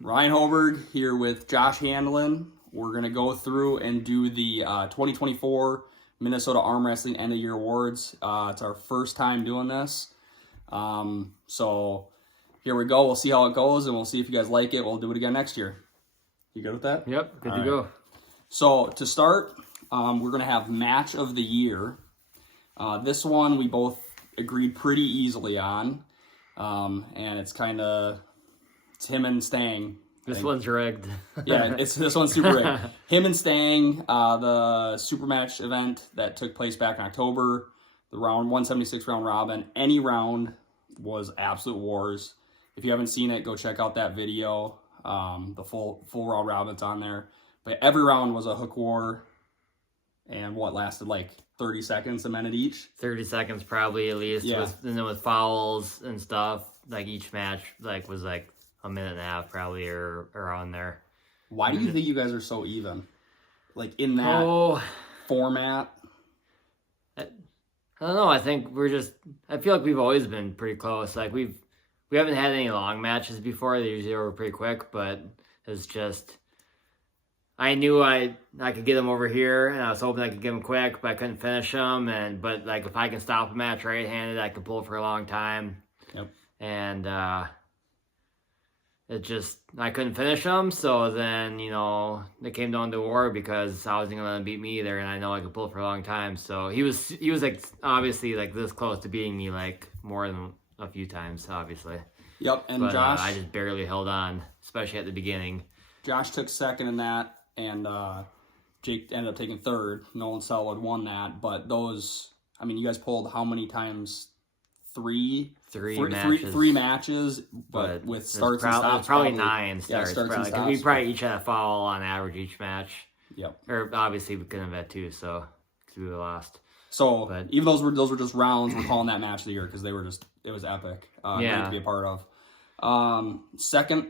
Ryan Holberg here with Josh Handelin. We're going to go through and do the 2024 Minnesota Arm Wrestling End of Year Awards. It's our first time doing this. So here we go. We'll see how it goes, and we'll see if you guys like it. We'll do it again next year. You good with that? Yep, good to go. So to start, we're going to have Match of the Year. This one we both agreed pretty easily on, and it's him and Stang. This one's rigged. Yeah, this one's super rigged. Him and Stang, the super match event that took place back in October, the round 176 round robin. Any round was absolute wars. If you haven't seen it, go check out that video. The full round robin's on there. But every round was a hook war, and what lasted like 30 seconds a minute each. 30 seconds probably at least. Yeah. And then with fouls and stuff, like each match was a minute and a half probably or around there. Why do you think you guys are so even? Like in that format? I don't know. I think I feel like we've always been pretty close. Like we haven't had any long matches before. They usually were pretty quick, but it's just, I knew I could get them over here, and I was hoping I could get them quick, but I couldn't finish them. But like if I can stop a match right-handed, I could pull for a long time. Yep. And I couldn't finish them, so then, it came down to war because I wasn't going to let him beat me either, and I know I could pull for a long time. So he was like obviously like this close to beating me like more than a few times, obviously. Yep, and but, Josh... I just barely held on, especially at the beginning. Josh took second in that, and Jake ended up taking third. Nolan Selwood won that, but those... I mean, you guys pulled how many times? Three matches, but with starts and stops. Probably 9 starts. Yeah, starts and stops. We probably each had a foul on average each match. Yep. Or obviously we couldn't have had 2, so we would have lost. So even those were just rounds, we're calling that match of the year because it was epic. Great to be a part of. Second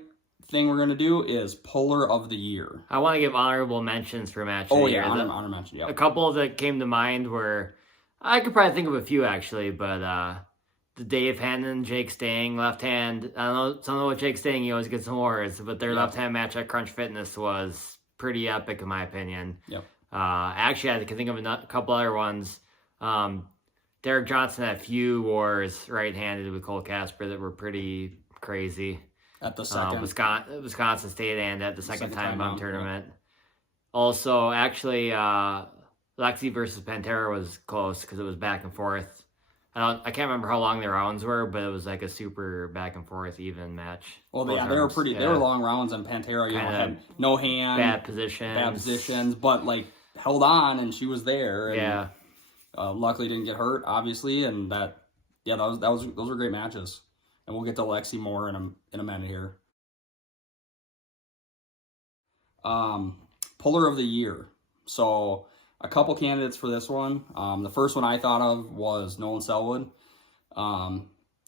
thing we're gonna do is Puller of the Year. I want to give honorable mentions for match of the year. Honor mention. Yeah. A couple that came to mind were, I could probably think of a few actually, but the Dave Hannon, Jake Stang, left hand. I don't know what Jake Stang, he always gets some wars, but their left hand match at Crunch Fitness was pretty epic in my opinion. Yep. Actually, I can think of a couple other ones. Derek Johnson had a few wars right-handed with Cole Casper that were pretty crazy. At the second. Wisconsin State and at the second time bomb tournament. Yeah. Also, actually, Lexi versus Pantera was close because it was back and forth. I can't remember how long the rounds were, but it was like a super back and forth even match. Well, they were pretty. They were long rounds, and Pantera, had no hand, bad positions, but like held on, and she was there. And, yeah. Luckily, didn't get hurt, obviously, and those were great matches. And we'll get to Lexi more in a minute here. Puller of the Year. So. A couple candidates for this one. The first one I thought of was Nolan Selwood.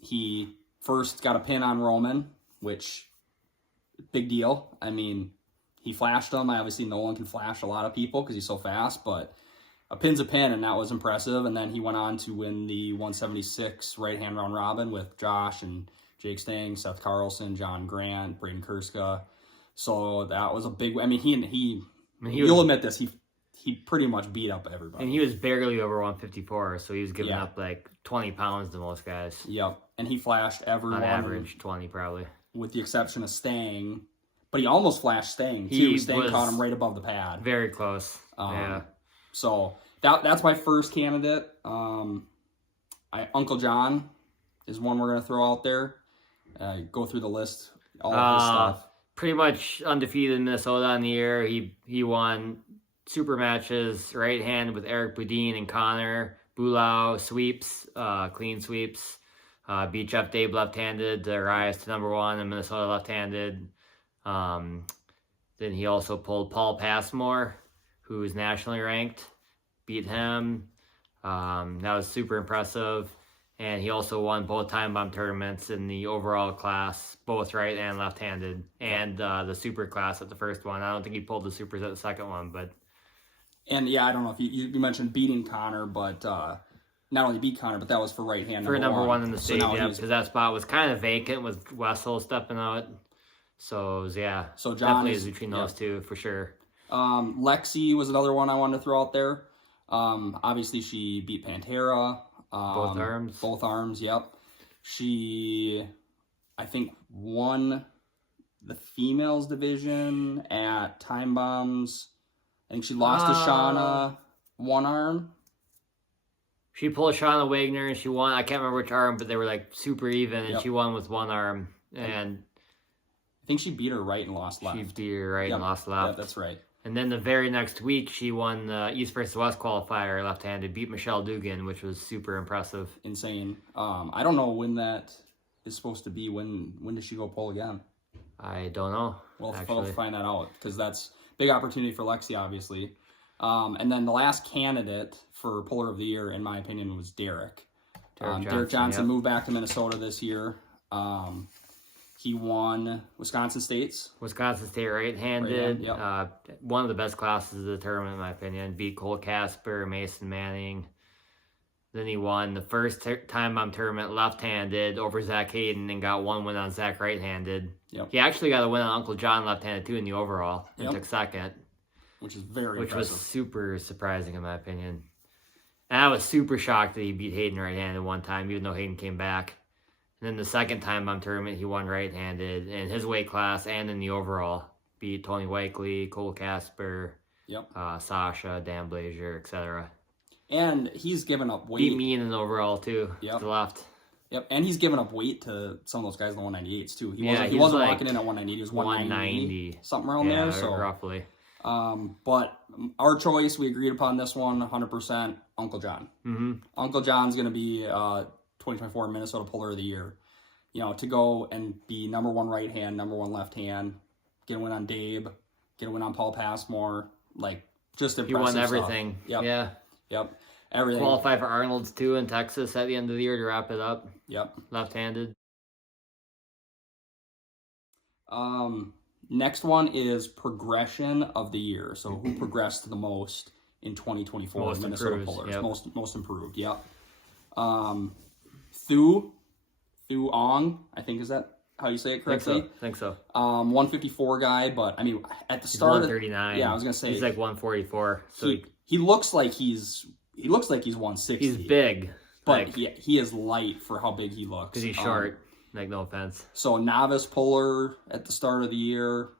He first got a pin on Roman, which, big deal. I mean, he flashed him. Obviously, Nolan can flash a lot of people because he's so fast, but a pin's a pin, and that was impressive. And then he went on to win the 176 right-hand round robin with Josh and Jake Stang, Seth Carlson, John Grant, Braden Kurska. So that was a big... I mean, you'll admit this, he pretty much beat up everybody. And he was barely over 154, so he was giving up like 20 pounds to most guys. Yep. And he flashed everyone. On average, 20 probably. With the exception of Stang. But he almost flashed Stang, too. Stang caught him right above the pad. Very close. Yeah. So that's my first candidate. Uncle John is one we're going to throw out there. Go through the list, all of his stuff. Pretty much undefeated in Minnesota on the year. He won super matches, right hand with Eric Boudin and Connor. Bulau sweeps, clean sweeps. Beat Jeff Dave left-handed to rise to number 1 in Minnesota left-handed. Then he also pulled Paul Passmore, who is nationally ranked. Beat him. That was super impressive. And he also won both time bomb tournaments in the overall class, both right and left-handed, and the super class at the first one. I don't think he pulled the supers at the second one, but... And yeah, I don't know if you mentioned beating Connor, but not only beat Connor, but that was for right hand for number one in the state, yeah, because that spot was kind of vacant with Wessel stepping out. So it was, yeah, So John definitely is is between those two for sure. Lexi was another one I wanted to throw out there. Obviously she beat Pantera. Both arms. Both arms, yep. She, I think, won the females division at Time Bombs. I think she lost to Shauna one arm. She pulled Shauna Wagner and she won. I can't remember which arm, but they were like super even, and Yep. she won with one arm. And I think she beat her right and lost left. she beat her right Yep. and lost left. Yeah, that's right. And then the very next week, she won the East versus West qualifier left-handed, beat Michelle Dugan, which was super impressive. Insane. I don't know when that is supposed to be. When does she go pull again? I don't know. We'll actually. find that out, because that's a big opportunity for Lexi, obviously. And then the last candidate for Puller of the Year, in my opinion, was Derek. Derek Johnson yep. moved back to Minnesota this year. He won Wisconsin State right-handed. Yep. One of the best classes of the tournament, in my opinion. Beat Cole Casper, Mason Manning. Then he won the first Time Bomb tournament left-handed over Zach Hayden and got one win on Zach right-handed. Yep. He actually got a win on Uncle John left-handed too in the overall and took second. Which is very impressive. impressive. Was super surprising in my opinion. And I was super shocked that he beat Hayden right-handed one time, even though Hayden came back. And then the second Time Bomb tournament, he won right-handed in his weight class and in the overall. Beat Tony Wakely, Cole Casper, Sasha, Dan Blazier, etc. And he's given up weight. Beat me in an overall too. Yep. To the left. Yep, and he's given up weight to some of those guys in the 198s too. He wasn't like walking in at 190. He was 190, something around there. So roughly. But our choice, we agreed upon this one 100%. Uncle John. Mm-hmm. Uncle John's going to be 2024 Minnesota Puller of the Year. You know, to go and be number one right hand, number one left hand, get a win on Dabe, get a win on Paul Passmore, like just impressive. He won stuff. everything. Yep. Yeah. Yep. Everything. Qualify for Arnold's too in Texas at the end of the year to wrap it up. Yep. Left-handed. Next one is progression of the year. So who progressed the most in 2024 most Minnesota improved, Pullers? yep. Most improved. Yep. Thu Ong, I think, is that how you say it correctly? Think so. 154 guy, but I mean at the He's start 139. Yeah, I was gonna say he's like 144. So he looks like he's 160. He's big, but he is light for how big he looks. Because he's short. Like, no offense. So novice puller at the start of the year.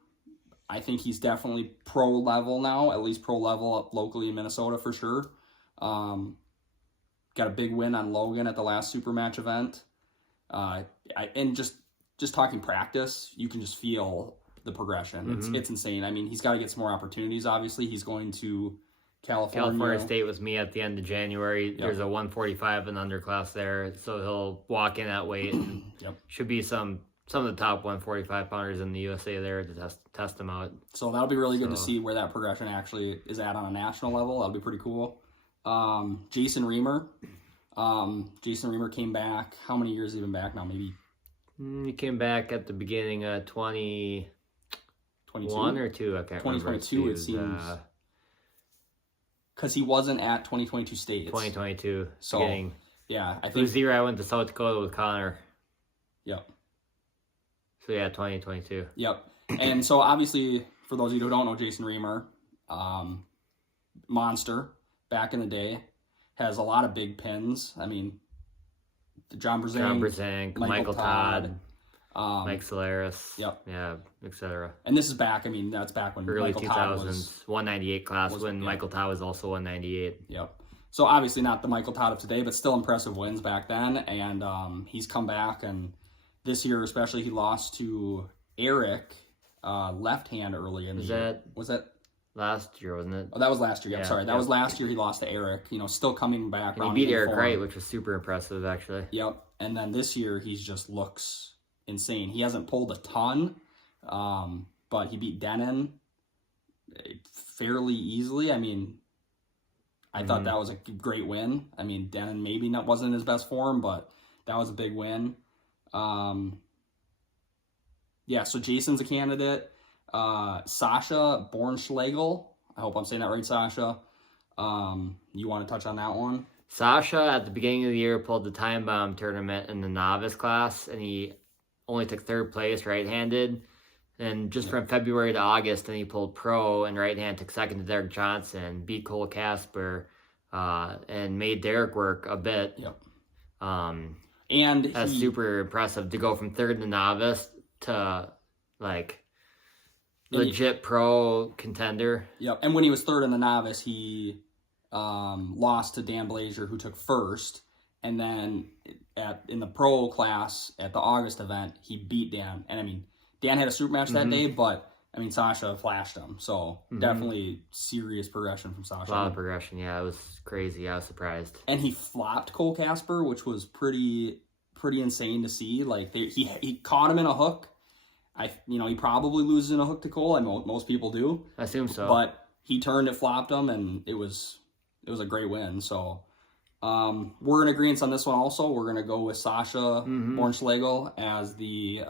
I think he's definitely pro level now, at least pro level up locally in Minnesota for sure. Got a big win on Logan at the last super match event. And just talking practice, you can just feel the progression. Mm-hmm. It's insane. I mean, he's got to get some more opportunities. Obviously, he's going to California State was me at the end of January. Yep. There's a 145 and under class there, so he'll walk in at weight. And Yep. Should be some of the top 145 pounders in the USA there to test them out. So that'll be really good to see where that progression actually is at on a national level. That'll be pretty cool. Jason Reamer. Jason Reamer came back. How many years has he been back now? Maybe He came back at the beginning of 2021 or 2. I can't remember. 2022, it seems. Because he wasn't at 2022 States. 2022. So, beginning. Yeah, I It think. was the year I went to South Dakota with Connor. Yep. So, yeah, 2022. Yep. And so, obviously, for those of you who don't know Jason Reamer, monster back in the day, has a lot of big pins. I mean, John Brzank, Michael Todd, Mike Solaris. Yep. Yeah, etc. And this is back, I mean, that's back when Early Michael 2000s, Todd was 198 class when Michael Todd was also 198. Yep. So obviously not the Michael Todd of today, but still impressive wins back then. And he's come back, and this year especially, he lost to Eric left hand early in the year. Was that last year, wasn't it? Oh, that was last year. Yeah, Yeah, sorry. That was last year. He lost to Eric. You know, still coming back. And he beat Eric Wright, which was super impressive, actually. Yep. And then this year, he just looks insane. He hasn't pulled a ton, but he beat Denon fairly easily. I mean, I thought that was a great win. I mean, Denon maybe wasn't in his best form, but that was a big win. Yeah, so Jason's a candidate. Sasha Bornschlegel. I hope I'm saying that right, Sasha. You want to touch on that one? Sasha, at the beginning of the year, pulled the Time Bomb tournament in the novice class, and he only took third place right-handed. And just from February to August, then he pulled pro and right hand, took second to Derek Johnson, beat Cole Casper, and made Derek work a bit. Yep. And that's super impressive to go from third in the novice to like legit pro contender. Yep. And when he was third in the novice, he lost to Dan Blazier, who took first. And then in the pro class at the August event, he beat Dan. And I mean, Dan had a super match that day, but I mean, Sasha flashed him. So definitely serious progression from Sasha. A lot of progression. Yeah, it was crazy. I was surprised. And he flopped Cole Casper, which was pretty insane to see. Like he caught him in a hook. He probably loses in a hook to Cole. I know most people do. I assume so. But he turned it, flopped him, and it was a great win. So we're in agreement on this one also. We're going to go with Sasha Born-Schlegel as the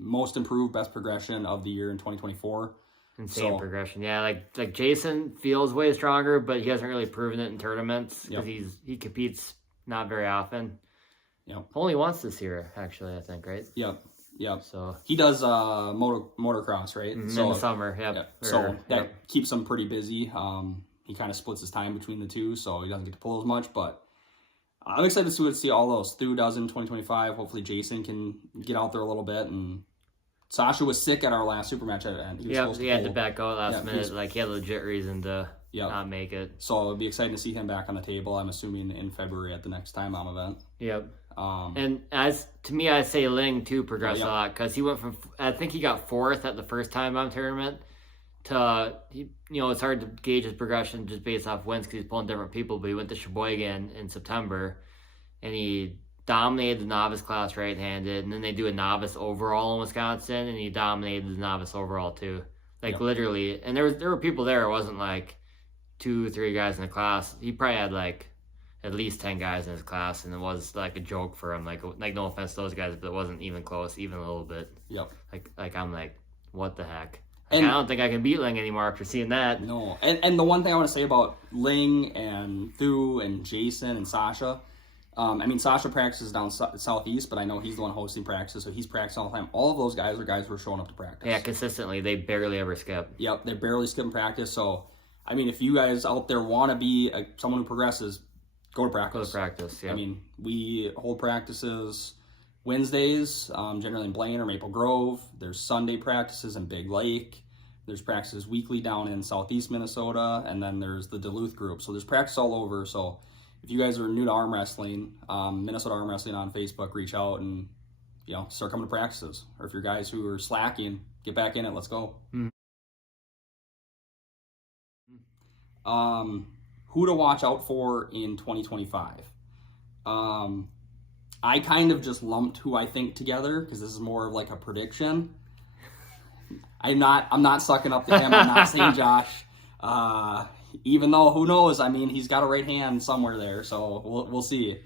most improved best progression of the year in 2024. Insane progression. Yeah, like Jason feels way stronger, but he hasn't really proven it in tournaments because he competes not very often. Yep. Only once this year, actually, I think, right? Yep. So he does motocross, right? So in the summer, yep. So that keeps him pretty busy. He kind of splits his time between the two, so he doesn't get to pull as much. But I'm excited to see all those. Stu does in 2025. Hopefully Jason can get out there a little bit. And Sasha was sick at our last super match event. He had to back out last minute. He had a legit reason to not make it. So it'll be exciting to see him back on the table. I'm assuming in February at the next Time Bomb event. Yep. And to me, I say Ling too progressed a lot because he went from, I think he got fourth at the first Time Bomb tournament to, it's hard to gauge his progression just based off wins because he's pulling different people, but he went to Sheboygan in September and he dominated the novice class right-handed, and then they do a novice overall in Wisconsin, and he dominated the novice overall too. Literally, and there were people there. It wasn't like 2-3 guys in the class. He probably had like at least 10 guys in his class, and it was like a joke for him. Like no offense to those guys, but it wasn't even close, even a little bit. Yep. Like I'm like, what the heck? And I don't think I can beat Ling anymore after seeing that. No. And the one thing I want to say about Ling and Thu and Jason and Sasha, Sasha practices down southeast, but I know he's the one hosting practices, so he's practicing all the time. All of those guys are guys who are showing up to practice. Yeah, consistently. They barely ever skip. Yep, they barely skip practice. So, if you guys out there want to be someone who progresses, go to practice. Go to practice, yeah. We hold practices Wednesdays, generally in Blaine or Maple Grove. There's Sunday practices in Big Lake. There's practices weekly down in southeast Minnesota, and then there's the Duluth group. So there's practice all over. So if you guys are new to arm wrestling, Minnesota Arm Wrestling on Facebook, reach out and start coming to practices. Or if you're guys who are slacking, get back in it. Let's go. Who to watch out for in 2025? I kind of just lumped who I think together because this is more of like a prediction. I'm not sucking up to him. I'm not saying Josh. Even though, who knows? He's got a right hand somewhere there, so we'll see.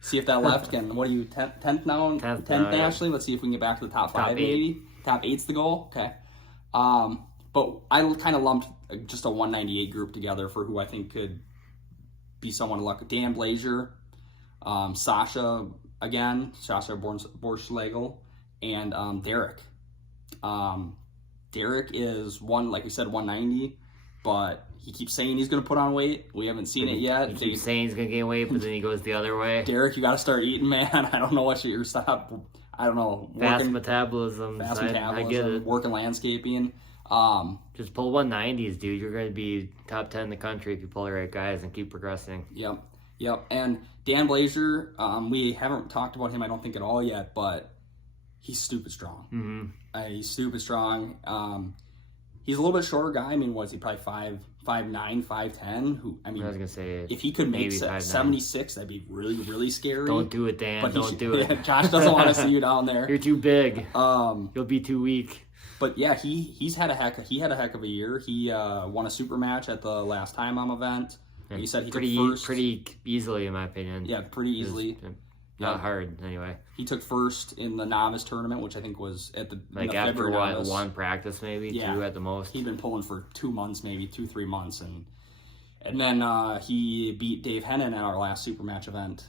See if that left can. What are you, 10th now? 10th Ashley. Let's see if we can get back to the top 5, maybe. Top 8's the goal. Okay. But I kind of lumped just a 198 group together for who I think could be someone to luck. Dan Blazier, Sasha Born-Schlegel, and Derek. Derek is like we said, 190, but he keeps saying he's going to put on weight. We haven't seen it yet. He keeps saying he's going to gain weight, but then he goes the other way. Derek, you got to start eating, man. I don't know what your stop. I don't know. Fast metabolism. I get it. Working landscaping. Just pull 190s, dude. You're going to be top 10 in the country if you pull the right guys and keep progressing. Yep. And Dan Blazier, we haven't talked about him, I don't think, at all yet, but he's stupid strong. He's stupid strong. He's a little bit shorter guy. Was he probably 5'9", 5'10"? I was gonna say, if he could make 76, that'd be really, really scary. Don't do it, Dan. Don't do it. Josh doesn't want to see you down there. You're too big. You'll be too weak. But yeah, he had a heck of a year. He won a super match at the last Time Bomb event. He said he took first pretty easily, in my opinion. Yeah, pretty easily. Not hard, anyway. He took first in the novice tournament, which I think was at the after one practice, maybe 2 at the most. He'd been pulling for 2 months, maybe 2-3 months, and then he beat Dave Hennon at our last super match event.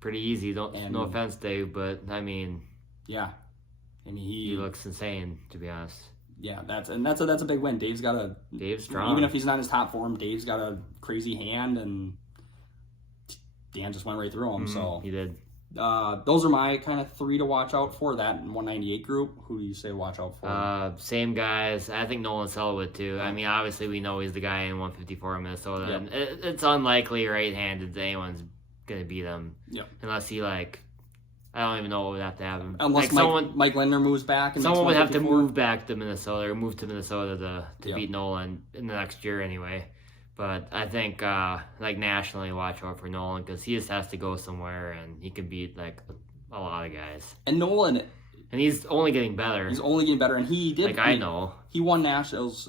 Pretty easy. No offense, Dave, but yeah, I mean, he looks insane, to be honest. Yeah, that's a big win. Dave's strong. Even if he's not in his top form, Dave's got a crazy hand, and Dan just went right through him. So he did. Those are my kind of 3 to watch out for. That 198 group. Who do you say watch out for? Same guys. I think Nolan Selwood too. I mean, obviously we know he's the guy in 154 in Minnesota. Yep. And it's unlikely right-handed that anyone's gonna beat him. Yep. Unless he I don't even know what would have to happen. Unless Mike Lindner moves back. And someone would have to move back to Minnesota or move to Minnesota to beat Nolan in the next year anyway. But I think nationally watch out for Nolan because he just has to go somewhere and he can beat a lot of guys. And Nolan, and he's only getting better. And he did. I know he won Nationals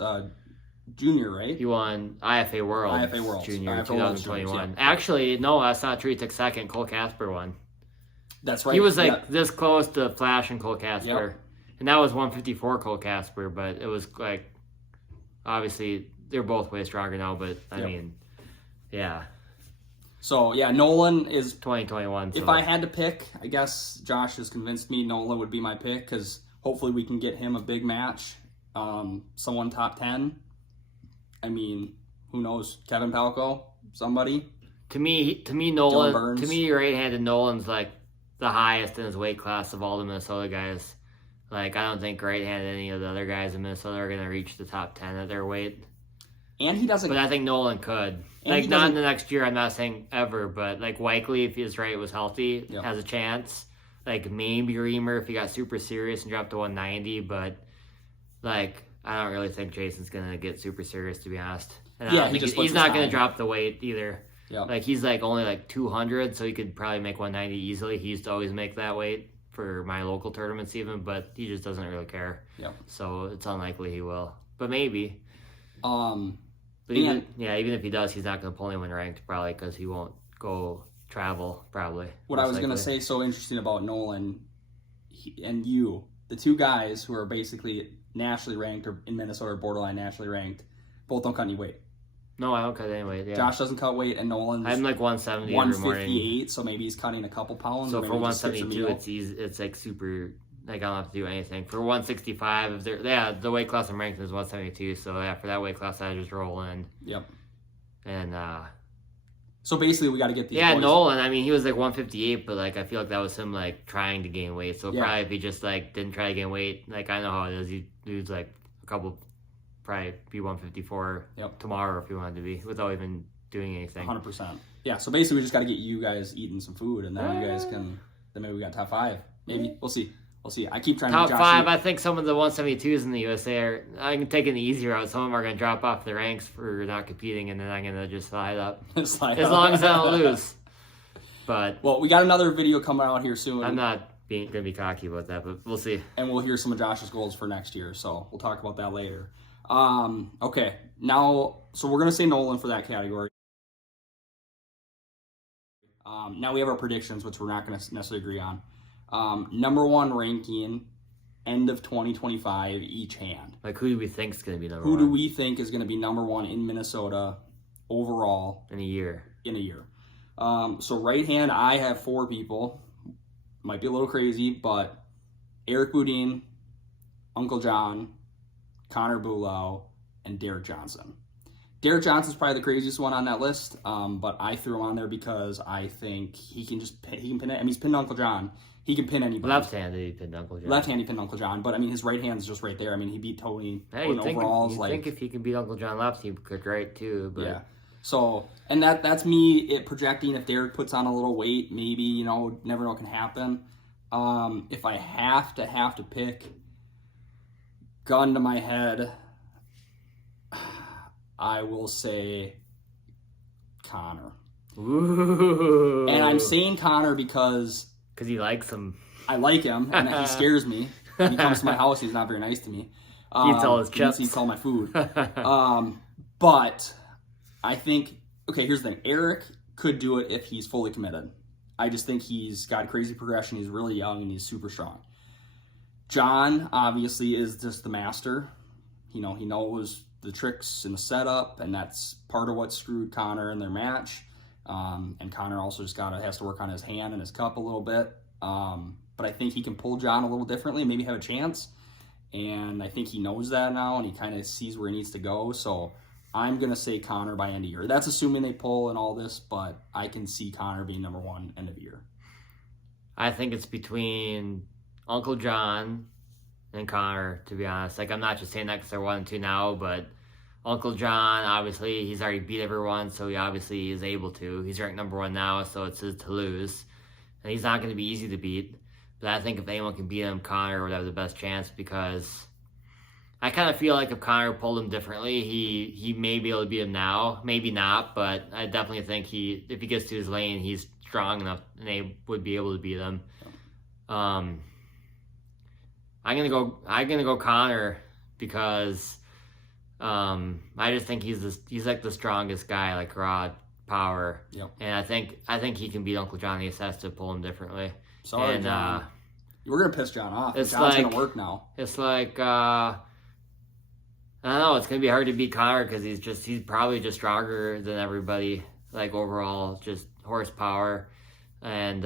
junior, right? He won IFA World Junior IFA 2021. World, yeah. Actually, no, that's not true. He took second. Cole Casper won. That's right. He was this close to Flash and Cole Casper. And that was 154 Cole Casper, but it was obviously they're both way stronger now, but I mean, yeah. So, yeah, Nolan is 2021. If I had to pick, I guess Josh has convinced me Nolan would be my pick because hopefully we can get him a big match. Someone top 10. I mean, who knows? Kevin Palco, somebody. To me, Nolan. To me, right-handed Nolan's the highest in his weight class of all the Minnesota guys. I don't think right-handed any of the other guys in Minnesota are gonna reach the top 10 at their weight. And he doesn't. But I think Nolan could. Not in the next year. I'm not saying ever, but Weichly, if his right was healthy, has a chance. Maybe Reamer if he got super serious and dropped to 190, but I don't really think Jason's gonna get super serious, to be honest. And he's not gonna drop the weight either. Yep. He's only 200, so he could probably make 190 easily. He used to always make that weight for my local tournaments even, but he just doesn't really care. Yep. So it's unlikely he will. But maybe. But even if he does, he's not going to pull anyone ranked probably because he won't go travel probably. What I was going to say so interesting about Nolan and you, the two guys who are basically nationally ranked or in Minnesota or borderline nationally ranked, both don't cut any weight. No, I don't cut any weight. Yeah. Josh doesn't cut weight, and Nolan's I'm 170 158, so maybe he's cutting a couple pounds. So for 172, it's easy. It's super. I don't have to do anything. For 165, the weight class I'm ranked is 172. So for that weight class, I just roll in. Yep. And so basically, we got to get these. Yeah, boys. Nolan. I mean, he was 158, but I feel that was him trying to gain weight. So probably if he just didn't try to gain weight, I know how it is. He dude's a couple. Probably be 154 tomorrow if you wanted to be without even doing anything. 100%. Yeah, so basically we just got to get you guys eating some food, and then you guys can. Then maybe we got top 5. Maybe we'll see. I keep trying top to top 5. I think some of the 172s in the USA are. I can take it the easier route. Some of them are going to drop off the ranks for not competing, and then I'm going to just slide up as long as I don't lose. But we got another video coming out here soon. I'm not going to be cocky about that, but we'll see. And we'll hear some of Josh's goals for next year, so we'll talk about that later. Okay, now, so we're going to say Nolan for that category. Now we have our predictions, which we're not going to necessarily agree on. Number 1 ranking, end of 2025, each hand. Who do we think is going to be number 1? Who do we think is going to be number 1 in Minnesota overall? In a year. So right hand, I have 4 people. Might be a little crazy, but Eric Boudin, Uncle John, Connor Bulow, and Derek Johnson. Derek Johnson's probably the craziest one on that list, but I threw him on there because I think he can pin it. I mean, he's pinned Uncle John. He can pin anybody. Left-handed, he pinned Uncle John. Left-handed, he pinned Uncle John, but I mean, his right hand's just right there. I mean, he beat Tony in overalls. I think if he can beat Uncle John left, he could right too. But. Yeah. So, and that's me projecting if Derek puts on a little weight, maybe, never know what can happen. If I have to pick, gun to my head, I will say Connor. Ooh. And I'm saying Connor because he likes him. I like him, and he scares me. When he comes to my house, he's not very nice to me. Eats all his chips. Eats all my food. But I think, okay, here's the thing. Eric could do it if he's fully committed. I just think he's got crazy progression. He's really young, and he's super strong. John, obviously, is just the master. He knows the tricks and the setup, and that's part of what screwed Connor in their match. And Connor also has to work on his hand and his cup a little bit. but I think he can pull John a little differently, maybe have a chance. And I think he knows that now, and he kind of sees where he needs to go. So I'm going to say Connor by end of year. That's assuming they pull and all this, but I can see Connor being number 1 end of year. I think it's between Uncle John and Connor, to be honest. Like, I'm not just saying that because they're 1 and 2 now, but Uncle John, obviously, he's already beat everyone, so he obviously is able to. He's ranked number 1 now, so it's his to lose. And he's not going to be easy to beat. But I think if anyone can beat him, Connor would have the best chance, because I kind of feel like if Connor pulled him differently, he may be able to beat him now. Maybe not, but I definitely think if he gets to his lane, he's strong enough and they would be able to beat him. I'm gonna go Connor, because I just think he's like the strongest guy, like raw power. Yep. And I think he can beat Uncle John. He just has to pull him differently. Sorry, and, John. We're going to piss John off. It's John's like, going to work now. It's like, I don't know. It's going to be hard to beat Connor because he's probably just stronger than everybody, like overall, just horsepower. And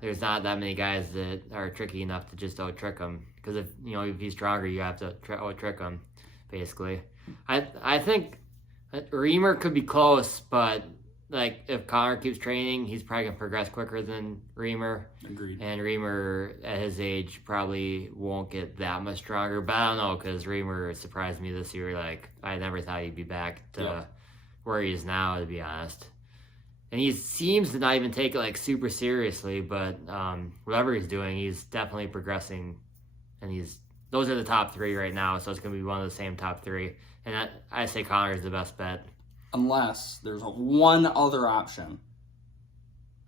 there's not that many guys that are tricky enough to just out-trick him. Because if he's stronger, you have to out-trick him, basically. I think Reamer could be close, but like if Connor keeps training, he's probably gonna progress quicker than Reamer. Agreed. And Reamer at his age probably won't get that much stronger. But I don't know, because Reamer surprised me this year. Like, I never thought he'd be back to where he is now, to be honest. And he seems to not even take it like super seriously, but whatever he's doing, he's definitely progressing. And those are the top 3 right now, so it's gonna be one of the same top 3. And I say Connor is the best bet. Unless there's one other option.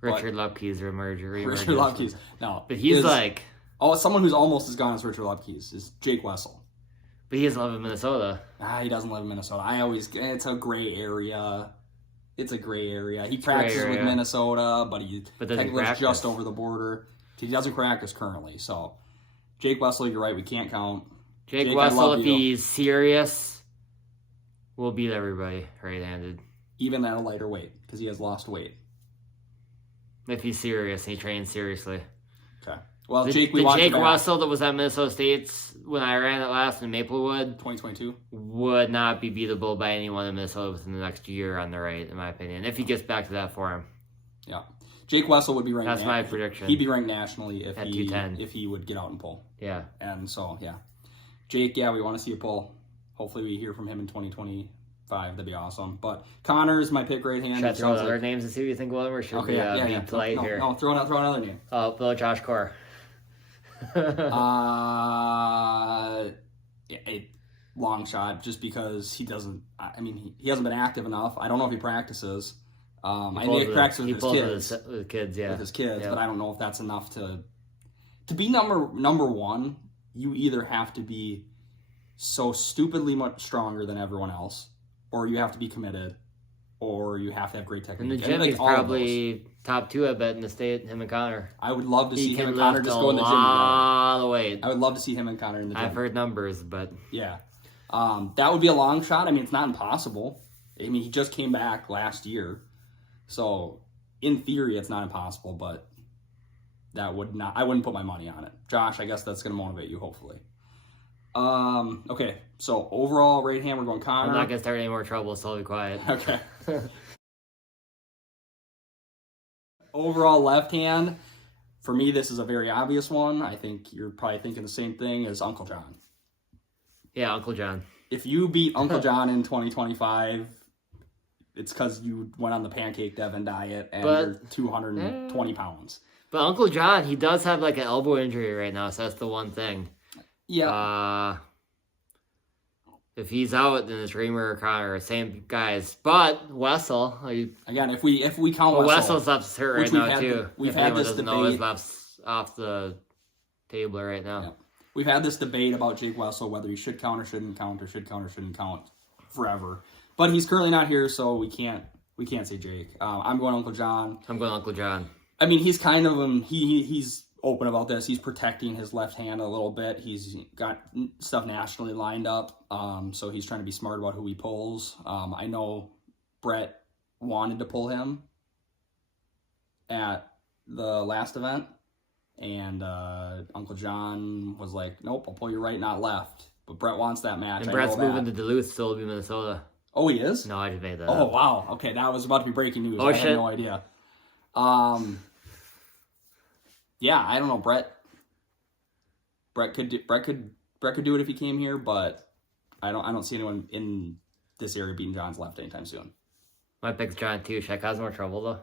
Richard Lupke's reemergence. Richard Lupke's. No. But he's like... Oh, someone who's almost as gone as Richard Lupke's is Jake Wessel. But he doesn't live in Minnesota. He doesn't live in Minnesota. It's a gray area. It's a gray area. He practices with Minnesota, but he technically lives just over the border. He doesn't practice currently, so... Jake Wessel, you're right, we can't count. Jake Wessel, if he's serious, will beat everybody right-handed. Even at a lighter weight, because he has lost weight. If he's serious and he trains seriously. Okay. Well, Jake Wessel that was at Minnesota State's when I ran it last in Maplewood, 2022, would not be beatable by anyone in Minnesota within the next year on the right, in my opinion, if he gets back to that form. Yeah. Jake Wessel would be ranked. That's my prediction. He'd be ranked nationally at 210 if he would get out and pull. Yeah. And so, yeah. Jake, we want to see a pull. Hopefully we hear from him in 2025. That'd be awesome. But Connor is my pick right hand. Should I throw out other names and see what you think of them, or should we be polite here? No, throw another name. Bill Josh Core. Long shot, just because he doesn't. I mean, he hasn't been active enough. I don't know if he practices. I know he practices with his kids. Yeah, with his kids. But I don't know if that's enough to be number 1. You either have to be so stupidly much stronger than everyone else, or you have to be committed, or you have to have great technique. In the gym, he's probably top 2, I bet, in the state, him and Connor. I would love to see him and Connor just go in the gym together. A lot of weight. I would love to see him and Connor in the gym. I've heard numbers, but... Yeah. That would be a long shot. I mean, it's not impossible. I mean, he just came back last year. So, in theory, it's not impossible, but I wouldn't put my money on it. Josh, I guess that's going to motivate you, hopefully. Okay, so overall right hand, we're going Connor. I'm not going to start any more trouble, so I'll be quiet. Okay. Overall left hand, for me, this is a very obvious one. I think you're probably thinking the same thing as Uncle John. Yeah, Uncle John. If you beat Uncle John in 2025, it's because you went on the Pancake Devin diet and you're 220 pounds. But Uncle John, he does have like an elbow injury right now, so that's the one thing. Yeah. If he's out, then it's Reamer or Connor, same guys. But Wessel, again, if we count Wessel, Wessel's left's hurt right now too. We've had this debate. Know his left's off the table right now. Yeah. We've had this debate about Jake Wessel, whether he should count or shouldn't count, or should count or shouldn't count, forever. But he's currently not here, so we can't say Jake. I'm going Uncle John. I'm going Uncle John. I mean, he's kind of he's open about this. He's protecting his left hand a little bit. He's got stuff nationally lined up, so he's trying to be smart about who he pulls. I know Brett wanted to pull him at the last event, And Uncle John was like, nope, I'll pull you right, not left. But Brett wants that match. And I Brett's know that. moving to Duluth, still to be Minnesota. Oh, he is? No, I just made that Oh, up. wow. Okay, that was about to be breaking news. Oh, I shit. had no idea. Yeah, I don't know. Brett could do it if he came here, but I don't see anyone in this area beating John's left anytime soon. My pick's John too. Should I cause more trouble though?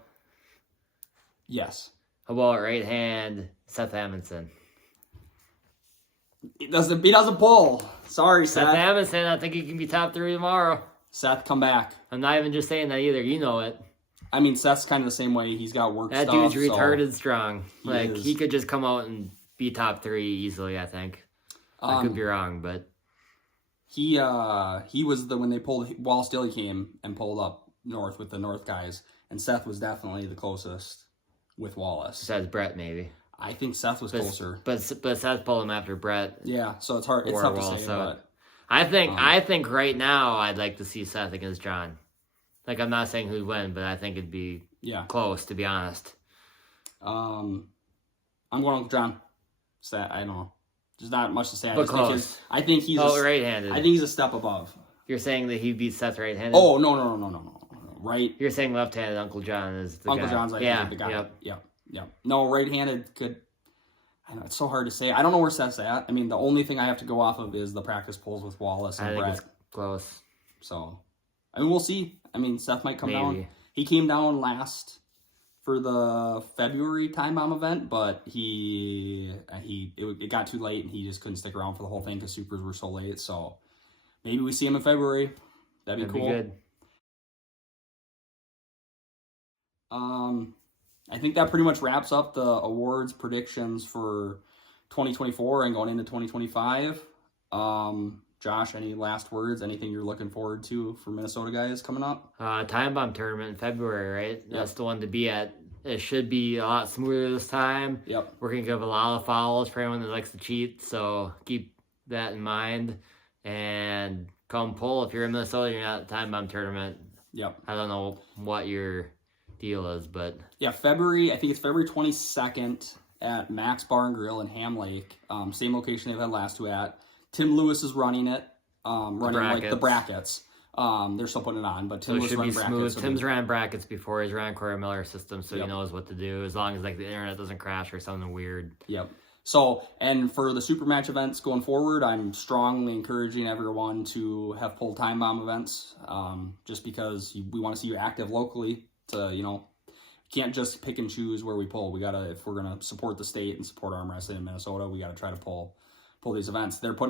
Yes. How about right hand Seth Amundsen? He doesn't pull. Sorry, Seth Seth. Amundsen, I think he can be top 3 tomorrow. Seth, come back. I'm not even just saying that either. You know it. I mean, Seth's kind of the same way. He's got work That stuff. dude's retarded strong. is. He could just come out and be top 3 easily, I think. I could be wrong, but He was when they pulled, Wallace Dilly came and pulled up north with the North guys, and Seth was definitely the closest with Wallace. besides Brett maybe. I think Seth was closer. But Seth pulled him after Brett. Yeah, so it's hard. It's Or tough to Wallace, say, so- but I think right now I'd like to see Seth against John. Like, I'm not saying who'd win, but I think it'd be yeah. close, to be honest. I'm going Uncle John. I don't know. There's not much to say. But close. I think he's right-handed. I think he's a step above. You're saying that he beats Seth right-handed? Oh no. Right. You're saying left-handed Uncle John is the Uncle guy. John's like yeah, the guy. Yep. Yep. No, right-handed could. I know it's so hard to say. I don't know where Seth's at. I mean, the only thing I have to go off of is the practice polls with Wallace and I think Brett. it's close. So, I mean, we'll see. I mean, Seth might come down. Maybe. He came down last for the February Time Bomb event, but it got too late and he just couldn't stick around for the whole thing because supers were so late. So maybe we see him in February. That'd be cool. Be good. I think that pretty much wraps up the awards predictions for 2024 and going into 2025. Josh, any last words? Anything you're looking forward to for Minnesota guys coming up? Time Bomb tournament in February, right? Yep. That's the one to be at. It should be a lot smoother this time. Yep. We're going to give a lot of fouls for anyone that likes to cheat, so keep that in mind. And come pull. If you're in Minnesota, you're not at the Time Bomb tournament. Yep. I don't know what your deal is, but Yeah, I think it's February 22nd at Max Bar and Grill in Ham Lake. Same location they've had last two at. Tim Lewis is running it, like the brackets. They're still putting it on, but Tim so it Lewis should be running brackets. smooth. Tim's ran brackets before. He's ran Corey Miller's system, so Yep. he knows what to do as long as like the internet doesn't crash or something weird. Yep. So, and for the super match events going forward, I'm strongly encouraging everyone to have pull time bomb events, just because we want to see you active locally. Can't just pick and choose where we pull. We gotta, if we're gonna support the state and support arm wrestling in Minnesota, we gotta try to pull these events. They're the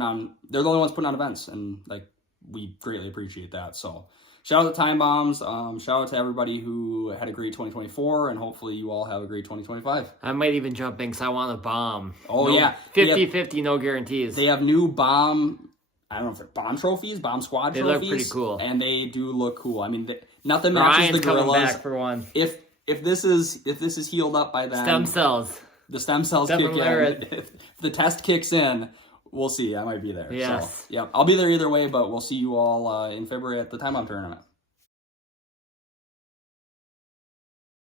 only ones putting on events, and like we greatly appreciate that. So shout out to Time Bombs. Shout out to everybody who had a great 2024, and hopefully you all have a great 2025. I might even jump in because I want a bomb. Oh, yeah. 50-50, no guarantees. They have new bomb, I don't know if they're bomb trophies, bomb squad They trophies. look pretty cool. And they do look cool. I mean, nothing matches Ryan's the coming Gorillas. back for one. If this is healed up by then, Stem cells. the stem cells Devin kick Larratt. in. If the test kicks in, we'll see. I might be there. Yes. So, I'll be there either way, but we'll see you all in February at the Time Bomb tournament.